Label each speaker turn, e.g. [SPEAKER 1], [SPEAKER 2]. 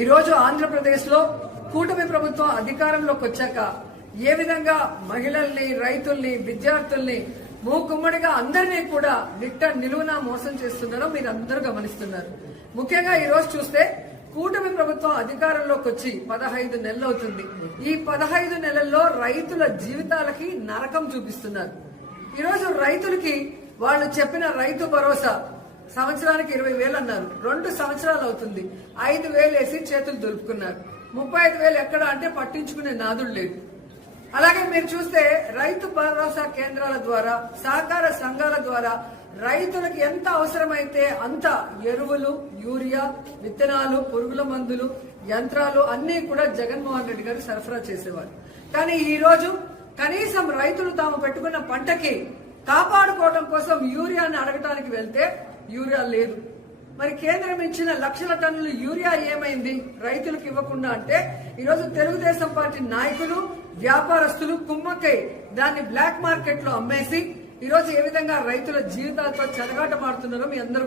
[SPEAKER 1] ఈరోజు ఆంధ్రప్రదేశ్లో ఆంధ్రప్రదేశ్లో కూటమి ప్రభుత్వం అధికారంలోకి వచ్చాక ఏ విధంగా మహిళల్ని రైతుల్ని విద్యార్థుల్ని మూకుమ్మడిగా అందరినీ కూడా నిట్ట నిలువున మోసం చేస్తున్నారో మీరు అందరూ గమనిస్తున్నారు. ముఖ్యంగా ఈరోజు చూస్తే కూటమి ప్రభుత్వం అధికారంలోకి వచ్చి పదహైదు నెలలు అవుతుంది. ఈ పదహైదు నెలల్లో రైతుల జీవితాలకి నరకం చూపిస్తున్నారు. ఈరోజు రైతులకి వాళ్ళు చెప్పిన రైతు భరోసా సంవత్సరానికి ఇరవై వేలు అన్నారు. రెండు సంవత్సరాలు అవుతుంది. ఐదు వేలు వేసి చేతులు దులుపుకున్నారు. ముప్పై ఐదు వేలు ఎక్కడ అంటే పట్టించుకునే నాదుడు లేదు అలాగే మీరు చూస్తే రైతు భరోసా కేంద్రాల ద్వారా సహకార సంఘాల ద్వారా రైతులకు ఎంత అవసరమైతే అంత ఎరువులు యూరియా విత్తనాలు పురుగుల మందులు యంత్రాలు అన్ని కూడా జగన్మోహన్ రెడ్డి గారు సరఫరా చేసేవారు. కానీ ఈ రోజు కనీసం రైతులు తాము పెట్టుకున్న పంటకి కాపాడుకోవడం కోసం యూరియాని అడగటానికి వెళ్తే యూరియా లేదు. మరి కేంద్రం ఇచ్చిన లక్షల టన్నుల యూరియా ఏమైంది? రైతులకు ఇవ్వకుండా అంటే ఈరోజు తెలుగుదేశం పార్టీ నాయకులు వ్యాపారస్తులు కుమ్మక్కై దాన్ని బ్లాక్ మార్కెట్లో అమ్మేసి ఈరోజు ఏ విధంగా రైతుల జీవితాలతో చెలగాట మారుతున్నారో మీ అందరూ